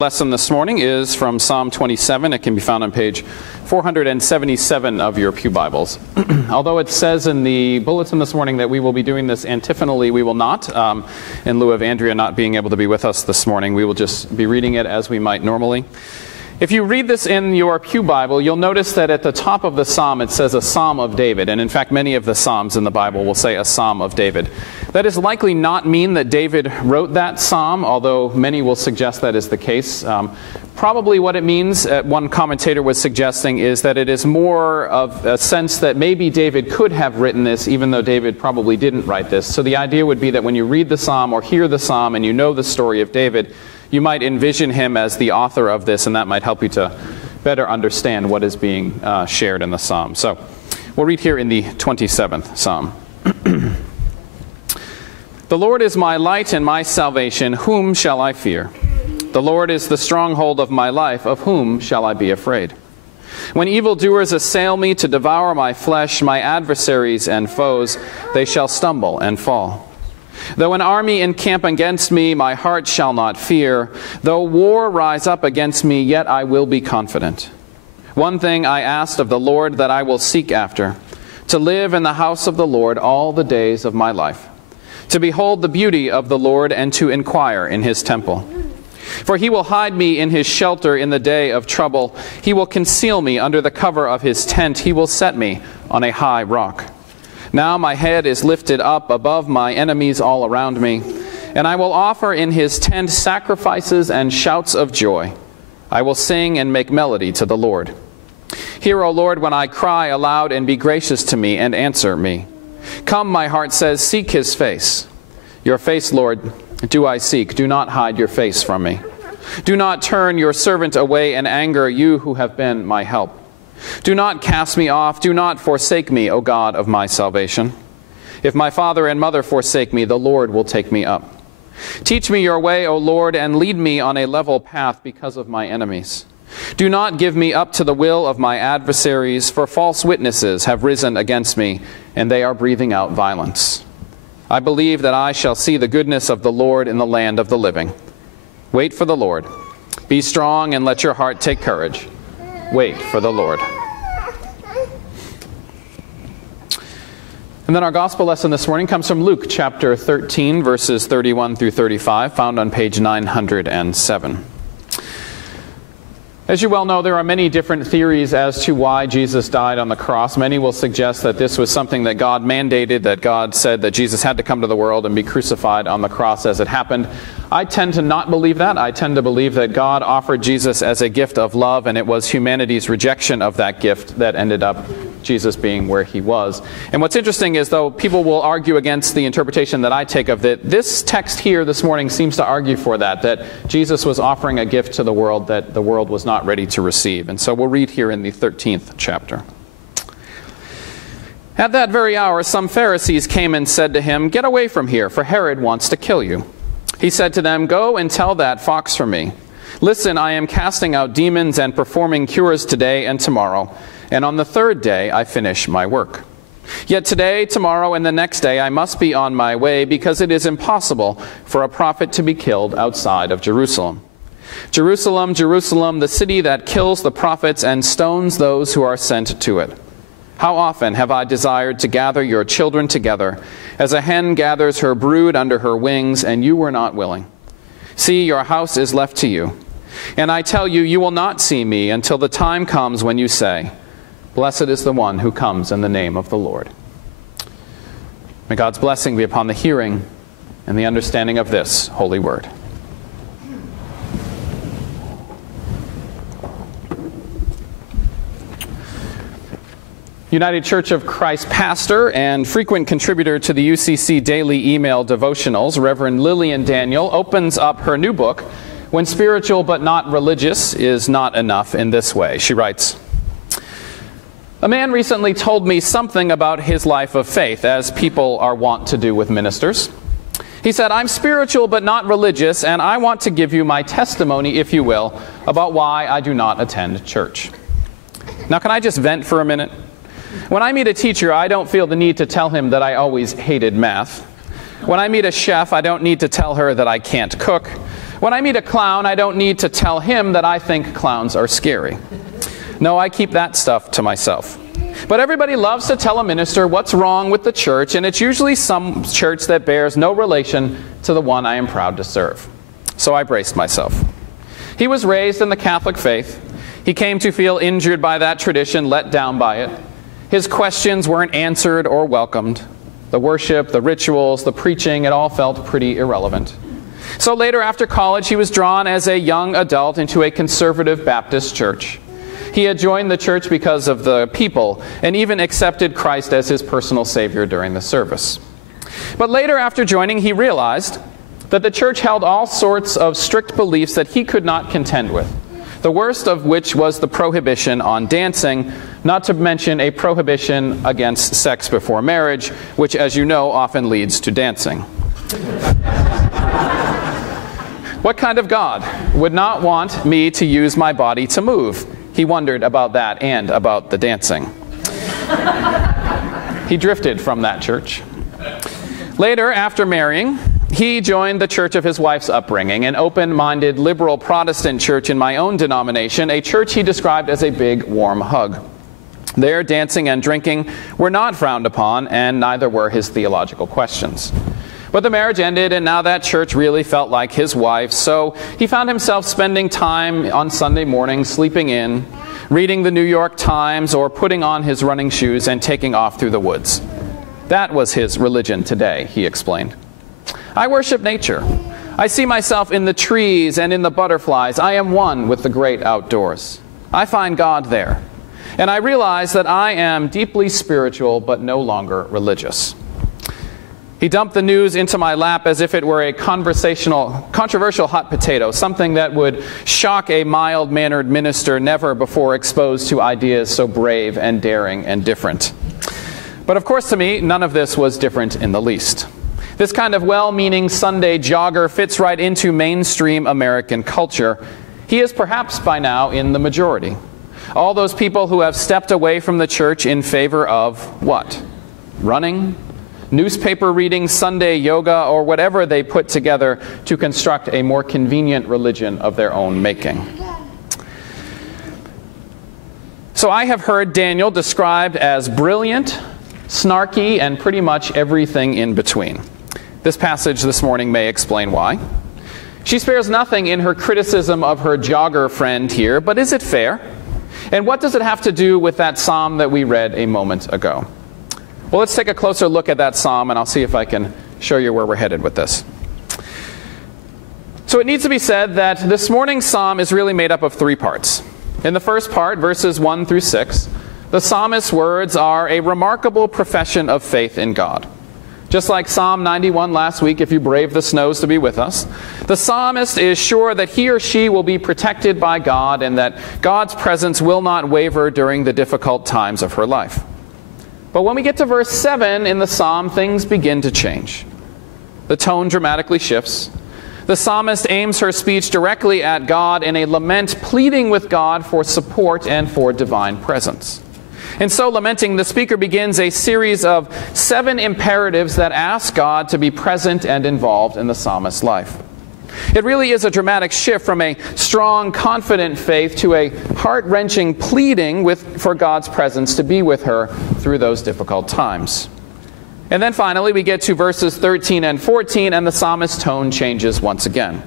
Lesson this morning is from Psalm 27. It can be found on page 477 of your pew Bibles. Although it says in the bulletin this morning that we will be doing this antiphonally, we will not. In lieu of Andrea not being able to be with us this morning, we will just be reading it as we might normally. If you read this in your pew Bible, you'll notice that at the top of the psalm it says a Psalm of David. And in fact, many of the psalms in the Bible will say a Psalm of David. That is likely not mean that David wrote that psalm, although many will suggest that is the case. Probably what it means, one commentator was suggesting, is that it is more of a sense that maybe David could have written this, even though David probably didn't write this. So the idea would be that when you read the psalm or hear the psalm and you know the story of David, you might envision him as the author of this, and that might help you to better understand what is being shared in the psalm. So we'll read here in the 27th psalm. The Lord is my light and my salvation. Whom shall I fear? The Lord is the stronghold of my life. Of whom shall I be afraid? When evildoers assail me to devour my flesh, my adversaries and foes, they shall stumble and fall. Though an army encamp against me, my heart shall not fear. Though war rise up against me, yet I will be confident. One thing I asked of the Lord that I will seek after, to live in the house of the Lord all the days of my life, to behold the beauty of the Lord and to inquire in his temple. For he will hide me in his shelter in the day of trouble. He will conceal me under the cover of his tent. He will set me on a high rock. Now my head is lifted up above my enemies all around me, and I will offer in his tent sacrifices and shouts of joy. I will sing and make melody to the Lord. Hear, O Lord, when I cry aloud, and be gracious to me and answer me. Come, my heart says, seek his face. Your face, Lord, do I seek. Do not hide your face from me. Do not turn your servant away in anger, you who have been my help. Do not cast me off. Do not forsake me, O God of my salvation. If my father and mother forsake me, the Lord will take me up. Teach me your way, O Lord, and lead me on a level path because of my enemies. Do not give me up to the will of my adversaries, for false witnesses have risen against me, and they are breathing out violence. I believe that I shall see the goodness of the Lord in the land of the living. Wait for the Lord. Be strong and let your heart take courage. Wait for the Lord. And then our gospel lesson this morning comes from Luke chapter 13, verses 31 through 35, found on page 907. As you well know, there are many different theories as to why Jesus died on the cross. Many will suggest that this was something that God mandated, that God said that Jesus had to come to the world and be crucified on the cross as it happened. I tend to not believe that. I tend to believe that God offered Jesus as a gift of love, and it was humanity's rejection of that gift that ended up Jesus being where he was. And what's interesting is, though people will argue against the interpretation that I take of it, this text here this morning seems to argue for that Jesus was offering a gift to the world that the world was not ready to receive. And so we'll read here in the 13th chapter. At that very hour, some Pharisees came and said to him, "Get away from here, for Herod wants to kill you." He said to them, "Go and tell that fox for me. Listen, I am casting out demons and performing cures today and tomorrow, and on the third day I finish my work. Yet today, tomorrow, and the next day I must be on my way, because it is impossible for a prophet to be killed outside of Jerusalem. Jerusalem, Jerusalem, the city that kills the prophets and stones those who are sent to it. How often have I desired to gather your children together, as a hen gathers her brood under her wings, and you were not willing. See, your house is left to you. And I tell you, you will not see me until the time comes when you say, 'Blessed is the one who comes in the name of the Lord.'" May God's blessing be upon the hearing and the understanding of this holy word. United Church of Christ pastor and frequent contributor to the UCC daily email devotionals, Reverend Lillian Daniel, opens up her new book, When Spiritual But Not Religious Is Not Enough, in this way. She writes, "A man recently told me something about his life of faith, as people are wont to do with ministers. He said, 'I'm spiritual but not religious, and I want to give you my testimony, if you will, about why I do not attend church.' Now, can I just vent for a minute? When I meet a teacher, I don't feel the need to tell him that I always hated math. When I meet a chef, I don't need to tell her that I can't cook. When I meet a clown, I don't need to tell him that I think clowns are scary. No, I keep that stuff to myself. But everybody loves to tell a minister what's wrong with the church, and it's usually some church that bears no relation to the one I am proud to serve. So I braced myself. He was raised in the Catholic faith. He came to feel injured by that tradition, let down by it. His questions weren't answered or welcomed. The worship, the rituals, the preaching, it all felt pretty irrelevant. So later, after college, he was drawn as a young adult into a conservative Baptist church. He had joined the church because of the people and even accepted Christ as his personal Savior during the service. But later, after joining, he realized that the church held all sorts of strict beliefs that he could not contend with, the worst of which was the prohibition on dancing, not to mention a prohibition against sex before marriage, which, as you know, often leads to dancing. What kind of God would not want me to use my body to move? He wondered about that and about the dancing. He drifted from that church. Later, after marrying, he joined the church of his wife's upbringing, an open-minded liberal Protestant church in my own denomination, a church he described as a big, warm hug. There, dancing and drinking were not frowned upon, and neither were his theological questions. But the marriage ended, and now that church really felt like his wife, so he found himself spending time on Sunday morning sleeping in, reading the New York Times, or putting on his running shoes and taking off through the woods. That was his religion today, he explained. I worship nature. I see myself in the trees and in the butterflies. I am one with the great outdoors. I find God there. And I realize that I am deeply spiritual, but no longer religious. He dumped the news into my lap as if it were a controversial hot potato, something that would shock a mild-mannered minister never before exposed to ideas so brave and daring and different. But of course, to me, none of this was different in the least. This kind of well-meaning Sunday jogger fits right into mainstream American culture. He is perhaps by now in the majority. All those people who have stepped away from the church in favor of what? Running? Newspaper reading, Sunday yoga, or whatever they put together to construct a more convenient religion of their own making. So I have heard Daniel described as brilliant, snarky, and pretty much everything in between. This passage this morning may explain why. She spares nothing in her criticism of her jogger friend here, but is it fair? And what does it have to do with that psalm that we read a moment ago? Well, let's take a closer look at that psalm, and I'll see if I can show you where we're headed with this. So it needs to be said that this morning's psalm is really made up of three parts. In the first part, verses 1 through 6, the psalmist's words are a remarkable profession of faith in God. Just like Psalm 91 last week, if you brave the snows to be with us, the psalmist is sure that he or she will be protected by God and that God's presence will not waver during the difficult times of her life. But when we get to verse 7 in the psalm, things begin to change. The tone dramatically shifts. The psalmist aims her speech directly at God in a lament, pleading with God for support and for divine presence. And so, lamenting, the speaker begins a series of 7 imperatives that ask God to be present and involved in the psalmist's life. It really is a dramatic shift from a strong, confident faith to a heart-wrenching pleading for God's presence to be with her through those difficult times. And then finally, we get to verses 13 and 14, and the psalmist's tone changes once again.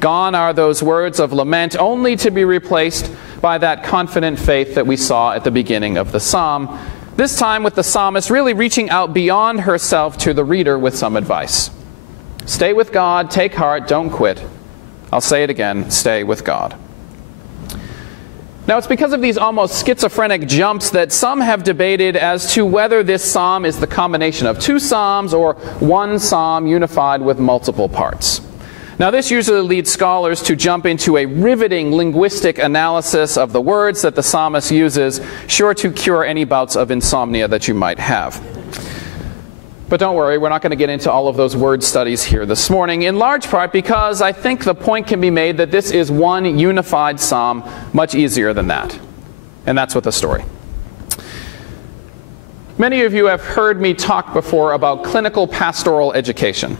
Gone are those words of lament, only to be replaced by that confident faith that we saw at the beginning of the psalm, this time with the psalmist really reaching out beyond herself to the reader with some advice. Stay with God, take heart, don't quit. I'll say it again, stay with God. Now, it's because of these almost schizophrenic jumps that some have debated as to whether this psalm is the combination of 2 psalms or 1 psalm unified with multiple parts. Now, this usually leads scholars to jump into a riveting linguistic analysis of the words that the psalmist uses, sure to cure any bouts of insomnia that you might have. But don't worry, we're not going to get into all of those word studies here this morning, in large part because I think the point can be made that this is one unified psalm, much easier than that. And that's what the story. Many of you have heard me talk before about clinical pastoral education.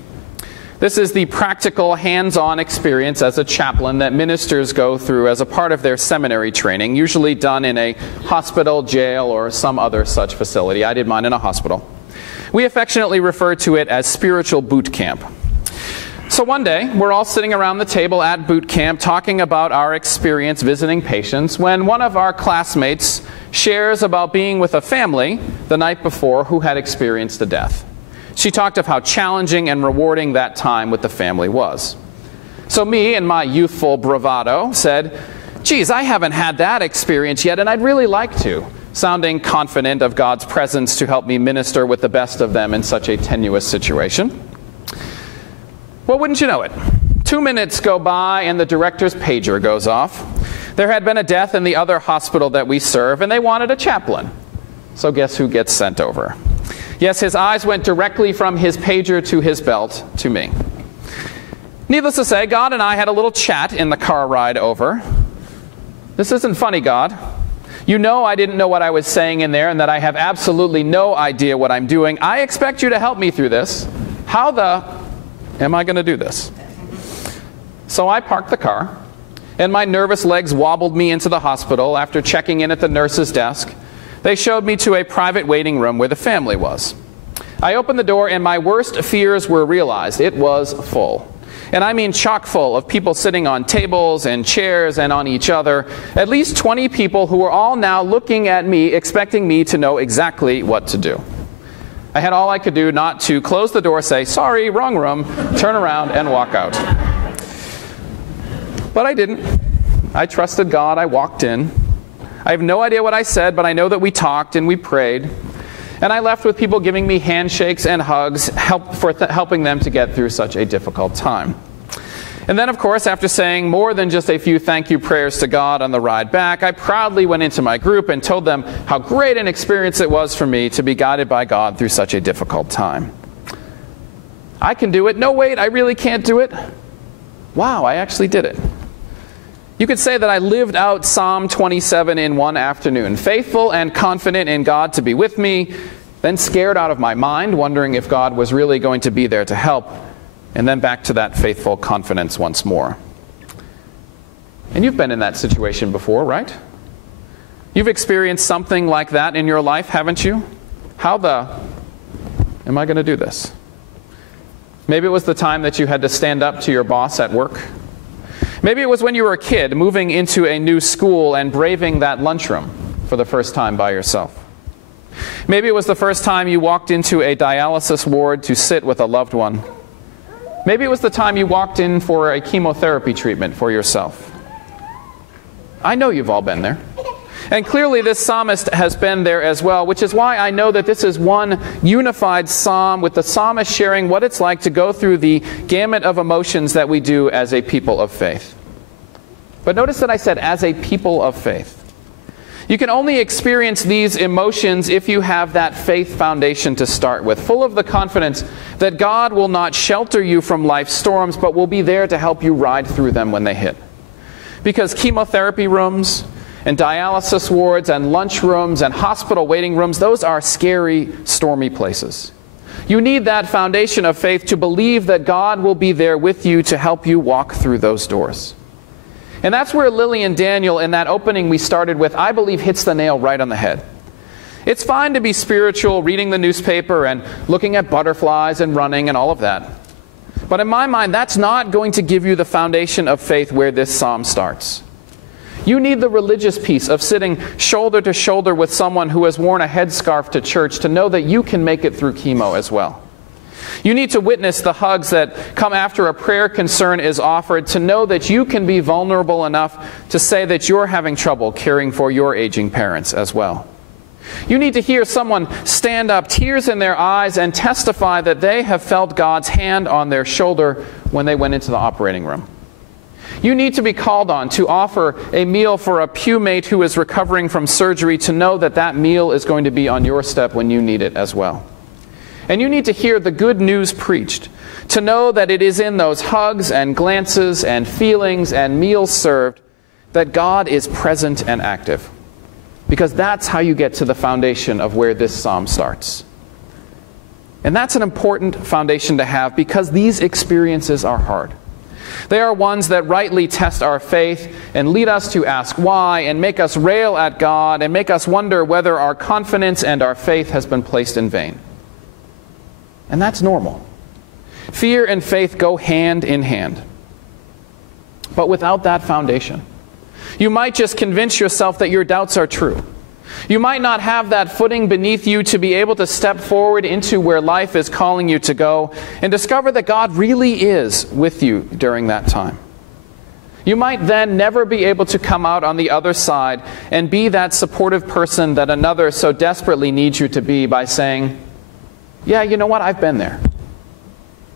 This is the practical, hands-on experience as a chaplain that ministers go through as a part of their seminary training, usually done in a hospital, jail, or some other such facility. I did mine in a hospital. We affectionately refer to it as spiritual boot camp. So one day, we're all sitting around the table at boot camp talking about our experience visiting patients when one of our classmates shares about being with a family the night before who had experienced a death. She talked of how challenging and rewarding that time with the family was. So me, in my youthful bravado, said, "Geez, I haven't had that experience yet, and I'd really like to," sounding confident of God's presence to help me minister with the best of them in such a tenuous situation. Well, wouldn't you know it? 2 minutes go by and the director's pager goes off. There had been a death in the other hospital that we serve, and they wanted a chaplain. So guess who gets sent over? Yes, his eyes went directly from his pager to his belt to me. Needless to say, God and I had a little chat in the car ride over. "This isn't funny, God. You know I didn't know what I was saying in there and that I have absolutely no idea what I'm doing. I expect you to help me through this. How the am I going to do this?" So I parked the car, and my nervous legs wobbled me into the hospital. After checking in at the nurse's desk, they showed me to a private waiting room where the family was. I opened the door, and my worst fears were realized. It was full. And I mean chock full of people sitting on tables and chairs and on each other. At least 20 people who were all now looking at me, expecting me to know exactly what to do. I had all I could do not to close the door, say, "Sorry, wrong room," turn around and walk out. But I didn't. I trusted God. I walked in. I have no idea what I said, but I know that we talked and we prayed. And I left with people giving me handshakes and hugs, helping them to get through such a difficult time. And then, of course, after saying more than just a few thank you prayers to God on the ride back, I proudly went into my group and told them how great an experience it was for me to be guided by God through such a difficult time. "I can do it." "No, wait, I really can't do it." Wow, I actually did it. You could say that I lived out Psalm 27 in one afternoon, faithful and confident in God to be with me, then scared out of my mind, wondering if God was really going to be there to help, and then back to that faithful confidence once more. And you've been in that situation before, right? You've experienced something like that in your life, haven't you? How the am I going to do this? Maybe it was the time that you had to stand up to your boss at work. Maybe it was when you were a kid moving into a new school and braving that lunchroom for the first time by yourself. Maybe it was the first time you walked into a dialysis ward to sit with a loved one. Maybe it was the time you walked in for a chemotherapy treatment for yourself. I know you've all been there. And clearly this psalmist has been there as well, which is why I know that this is one unified psalm with the psalmist sharing what it's like to go through the gamut of emotions that we do as a people of faith. But notice that I said as a people of faith. You can only experience these emotions if you have that faith foundation to start with, full of the confidence that God will not shelter you from life's storms, but will be there to help you ride through them when they hit. Because chemotherapy rooms and dialysis wards and lunchrooms and hospital waiting rooms, those are scary, stormy places. You need that foundation of faith to believe that God will be there with you to help you walk through those doors. And that's where Lily and Daniel, in that opening we started with, I believe hits the nail right on the head. It's fine to be spiritual, reading the newspaper and looking at butterflies and running and all of that. But in my mind, that's not going to give you the foundation of faith where this psalm starts. You need the religious piece of sitting shoulder to shoulder with someone who has worn a headscarf to church to know that you can make it through chemo as well. You need to witness the hugs that come after a prayer concern is offered to know that you can be vulnerable enough to say that you're having trouble caring for your aging parents as well. You need to hear someone stand up, tears in their eyes, and testify that they have felt God's hand on their shoulder when they went into the operating room. You need to be called on to offer a meal for a pew mate who is recovering from surgery to know that that meal is going to be on your step when you need it as well. And you need to hear the good news preached, to know that it is in those hugs and glances and feelings and meals served that God is present and active. Because that's how you get to the foundation of where this psalm starts. And that's an important foundation to have because these experiences are hard. They are ones that rightly test our faith and lead us to ask why and make us rail at God and make us wonder whether our confidence and our faith has been placed in vain. And that's normal. Fear and faith go hand in hand. But without that foundation, you might just convince yourself that your doubts are true. You might not have that footing beneath you to be able to step forward into where life is calling you to go and discover that God really is with you during that time. You might then never be able to come out on the other side and be that supportive person that another so desperately needs you to be by saying, yeah, you know what, I've been there.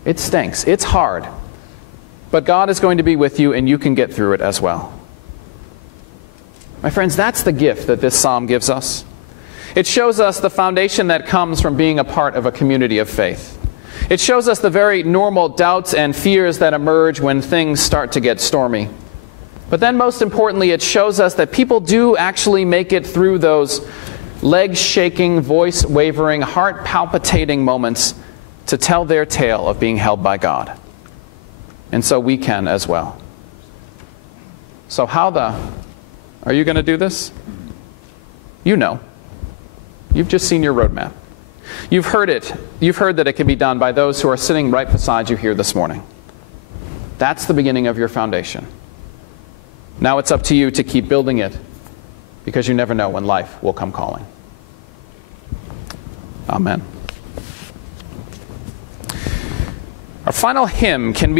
It stinks. It's hard. But God is going to be with you and you can get through it as well. My friends, that's the gift that this psalm gives us. It shows us the foundation that comes from being a part of a community of faith. It shows us the very normal doubts and fears that emerge when things start to get stormy. But then most importantly, it shows us that people do actually make it through those leg-shaking, voice-wavering, heart-palpitating moments to tell their tale of being held by God. And so we can as well. So are you going to do this? You know. You've just seen your roadmap. You've heard it. You've heard that it can be done by those who are sitting right beside you here this morning. That's the beginning of your foundation. Now it's up to you to keep building it because you never know when life will come calling. Amen. Our final hymn can be